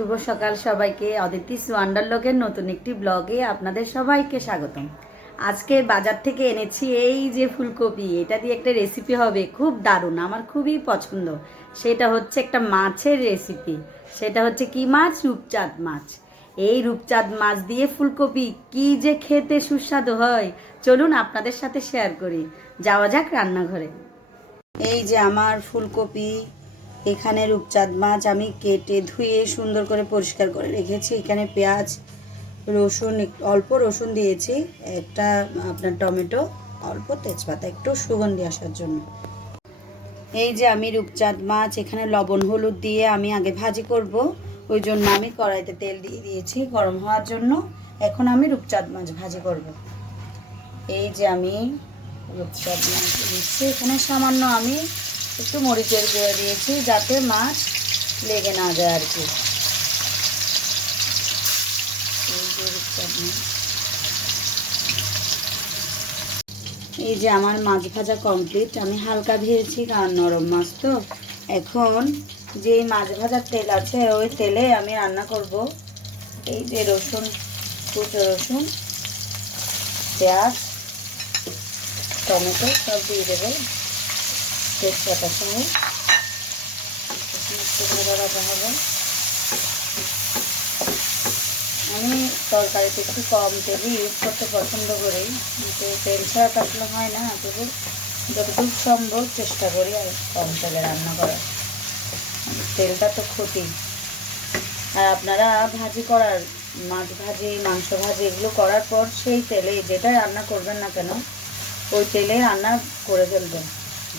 শুভ সকাল সবাইকে। অদিতিস ওয়ান্ডারলকের নতুন একটি ব্লগে আপনাদের সবাইকে স্বাগতম। আজকে বাজার থেকে এনেছি এই যে ফুলকপি, এটা দিয়ে একটা রেসিপি হবে। খুব দারুণ, আমার খুবই পছন্দ। সেটা হচ্ছে একটা মাছের রেসিপি সেটা হচ্ছে কি মাছ? রূপচাঁদ মাছ। এই রূপচাঁদ মাছ দিয়ে ফুলকপি কি যে খেতে সুস্বাদু হয়, চলুন আপনাদের সাথে শেয়ার করি। যাওয়া যাক রান্নাঘরে। এই যে আমার ফুলকপি এখানে রূপচাঁদ মাছ আমি কেটে ধুয়ে সুন্দর করে পরিষ্কার করে রেখেছি। এখানে পেঁয়াজ, রসুন অল্প রসুন দিয়েছি, একটা আপনার টমেটো, অল্প তেজপাতা, একটু সুগন্ধি আসার জন্য। এই যে আমি রূপচাঁদ মাছ, এখানে লবণ, হলুদ দিয়ে আমি আগে ভাজি করব। ওই জন্য আমি কড়াইতে তেল দিয়ে দিয়েছি গরম হওয়ার জন্য। এখন আমি রূপচাঁদ মাছ ভাজি করব। এই যে আমি রূপচাঁদ মাছ দিচ্ছি এখানে সামান্য আমি একটু মরিচের গুঁড়ো দিয়েছি যাতে মাছ লেগে না যায় আর কি। এই যে আমার মাছ ভাজা কমপ্লিট আমি হালকা ভেজেছি কারণ নরম মাছ তো। এখন যে মাছ ভাজার তেল আছে, ওই তেলে আমি রান্না করব। এই যে রসুন, কুচো রসুন, পেঁয়াজ, টমেটো সব দিয়ে দেবো। তেজপাতা সহ একটু ভাজা ভাজা হবে। আমি তরকারিতে একটু কম তেলই ইউজ করতে পছন্দ করি, কিন্তু তেল ছাড়া আসলে হয় না। তবু যতটুকু সম্ভব চেষ্টা করি আর কম তেলে রান্না করার। তেলটা তো ক্ষতি। আর আপনারা ভাজি করার, মাছ ভাজি, মাংস ভাজি এগুলো করার পর সেই তেলে যেটা রান্না করবেন না কেন, ওই তেলে রান্না করে ফেলবেন।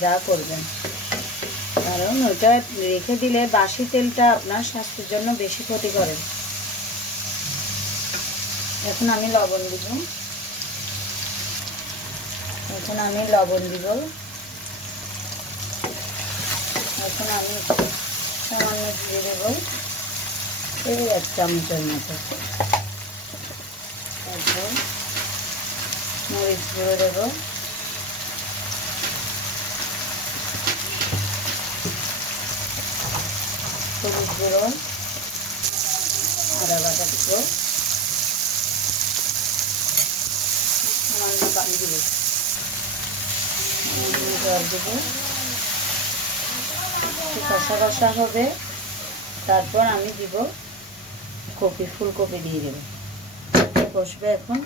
যা করবেন। কারণ ওইটা রেখে দিলে বাসি তেলটা আপনার স্বাস্থ্যের জন্য বেশি ক্ষতি করে। এখন আমি লবণ দিব। এখন আমি লবণ দিব। এখন আমি সামান্য দিয়ে দেব। এই এক চামচের মতো। মরিচ গুঁড়ো দেবো। হলুদ গুঁড়ো আদা বাটা দিব সামান্য পানি দিব। জল দেবো। কষা কষা হবে, তারপর আমি দিব কপি, ফুলকপি দিয়ে দেবো। কষবে এখন।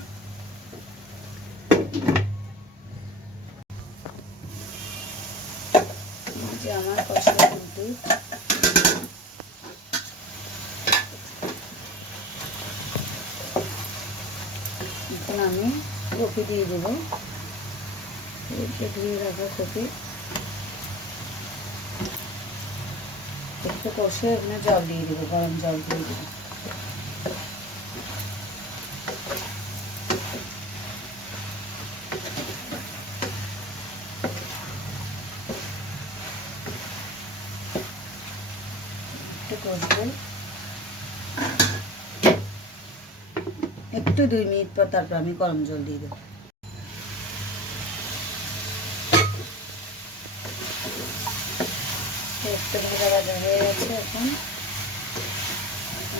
আমার কষা কমপ্লিট এখন আমি কপি দিয়ে দেবো ধুয়ে রাখা কপি একটু কষে এখানে জল দিয়ে দেবো গরম জল দিয়ে দেবো একটু কষবো একটু দুই মিনিট পর তারপর আমি গরম জল দিয়ে দেবো। একটু ভাজা ভাজা হয়ে গেছে এখন।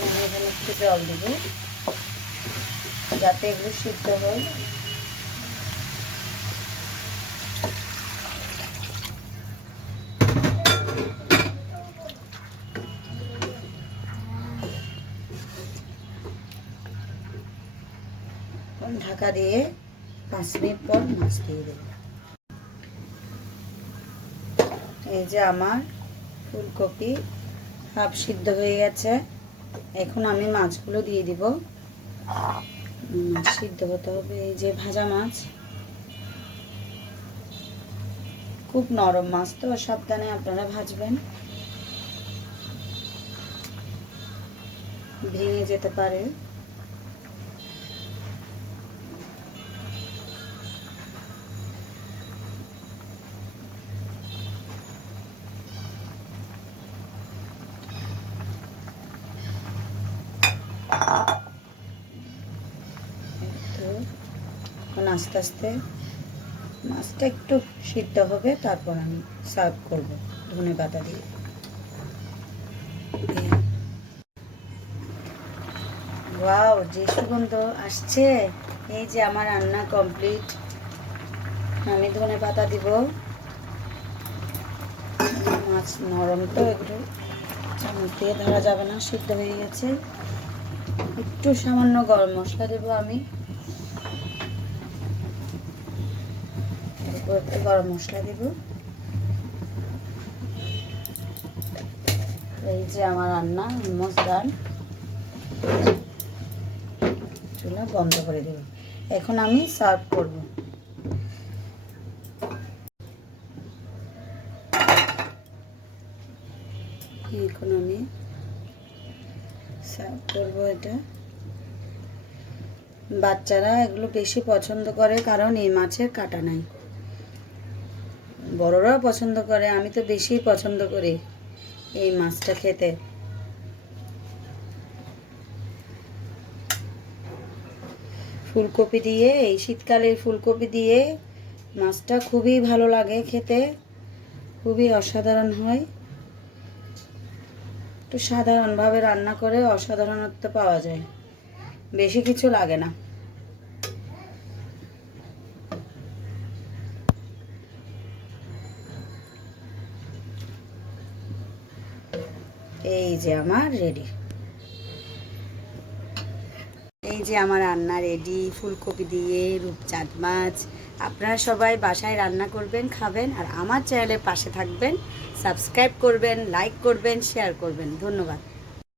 আমি এখানে একটু জল দেবো, যাতে এগুলো সিদ্ধ হয়। ঢাকা দিয়ে পাঁচ মিনিট পর মাছ দিয়ে দেবো। এই যে আমার ফুলকপি হাফ সিদ্ধ হয়ে গেছে। এখন আমি মাছগুলো দিয়ে দিব। মাছ সিদ্ধ হতে হবে, এই যে ভাজা মাছ। খুব নরম মাছ তো, সাবধানে আপনারা ভাজবেন। ভেঙে যেতে পারে। আস্তে আস্তে মাছটা একটু সিদ্ধ হবে, তারপর আমি সার্ভ করব ধনে পাতা দিয়ে। ওয়াও, যে সুগন্ধ আসছে, এই যে আমার রান্না কমপ্লিট। আমি ধনে পাতা দিব। মাছ নরম তো, একটু চামচ দিয়ে ধরা যাবে না, সিদ্ধ হয়ে গেছে। একটু সামান্য গরম মশলা দেবো আমি। এরপর একটু গরম মশলা দেব। এই যে আমার রান্না অলমোস্ট ডান। চুলা বন্ধ করে দেব। এখন আমি সার্ভ করব। এখন আমি সার্ভ করব এটা। বাচ্চারা এগুলো বেশি পছন্দ করে কারণ এই মাছের কাটা নাই। বড়রাও পছন্দ করে, আমি তো বেশি পছন্দ করি এই মাছটা খেতে। ফুলকপি দিয়ে, এই শীতকালের ফুলকপি দিয়ে মাছটা খুবই ভালো লাগে খেতে, খুবই অসাধারণ হয়। একটু সাধারণভাবে রান্না করে অসাধারণত্ব পাওয়া যায়, বেশি কিছু লাগে না। এই যে আমার রেডি এই যে আমার রান্না রেডি ফুলকপি দিয়ে রূপচাঁদ মাছ। আপনারা সবাই বাসায় রান্না করবেন, খাবেন, আর আমার চ্যানেলের পাশে থাকবেন। সাবস্ক্রাইব করবেন লাইক করবেন শেয়ার করবেন। ধন্যবাদ।